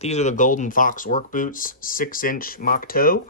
These are the Golden Fox work boots, 6-inch mock toe.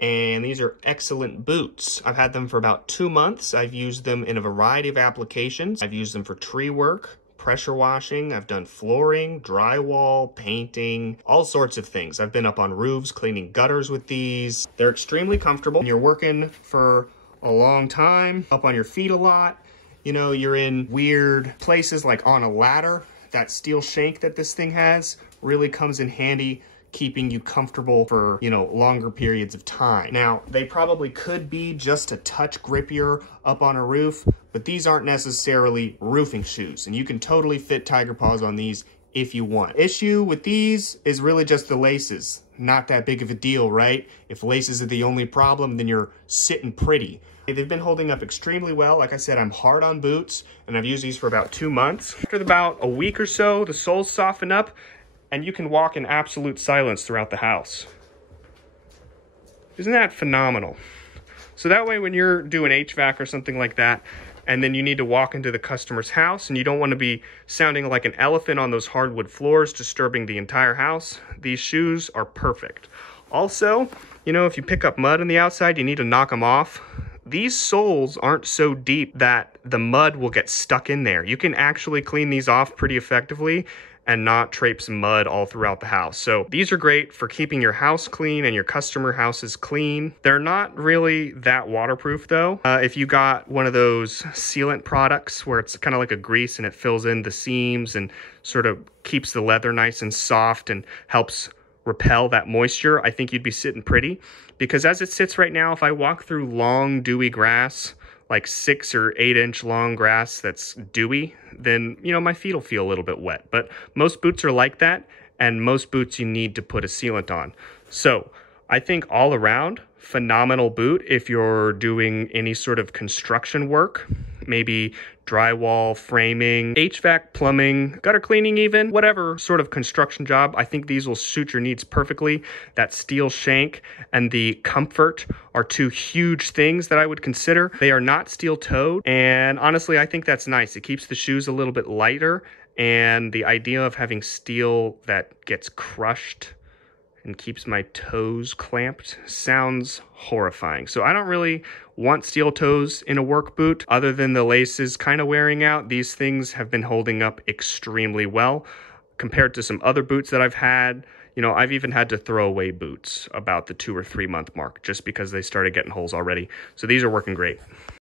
And these are excellent boots. I've had them for about 2 months. I've used them in a variety of applications. I've used them for tree work, pressure washing. I've done flooring, drywall, painting, all sorts of things. I've been up on roofs cleaning gutters with these. They're extremely comfortable. When you're working for a long time, up on your feet a lot, you know, you're in weird places like on a ladder. That steel shank that this thing has really comes in handy, keeping you comfortable for, you know, longer periods of time. Now, they probably could be just a touch grippier up on a roof, but these aren't necessarily roofing shoes, and you can totally fit tiger paws on these if you want. Issue with these is really just the laces. Not that big of a deal, right? If laces are the only problem, then you're sitting pretty. They've been holding up extremely well. Like I said, I'm hard on boots, and I've used these for about 2 months. After about a week or so, the soles soften up, and you can walk in absolute silence throughout the house. Isn't that phenomenal? So that way when you're doing HVAC or something like that, and then you need to walk into the customer's house and you don't want to be sounding like an elephant on those hardwood floors, disturbing the entire house, these shoes are perfect. Also, you know, if you pick up mud on the outside, you need to knock them off. These soles aren't so deep that the mud will get stuck in there. You can actually clean these off pretty effectively and not traipse mud all throughout the house. So these are great for keeping your house clean and your customer houses clean. They're not really that waterproof though. If you got one of those sealant products where it's kind of like a grease and it fills in the seams and sort of keeps the leather nice and soft and helps repel that moisture, I think you'd be sitting pretty. Because as it sits right now, if I walk through long dewy grass, like 6 or 8 inch long grass that's dewy, then, you know, my feet will feel a little bit wet. But most boots are like that, and most boots you need to put a sealant on. So I think all around, phenomenal boot if you're doing any sort of construction work, maybe drywall, framing, HVAC, plumbing, gutter cleaning even, whatever sort of construction job. I think these will suit your needs perfectly. That steel shank and the comfort are 2 huge things that I would consider. They are not steel-toed, and honestly, I think that's nice. It keeps the shoes a little bit lighter, and the idea of having steel that gets crushed and keeps my toes clamped sounds horrifying. So I don't really want steel toes in a work boot. Other than the laces kind of wearing out, these things have been holding up extremely well compared to some other boots that I've had. You know, I've even had to throw away boots about the 2 or 3 month mark just because they started getting holes already. So these are working great.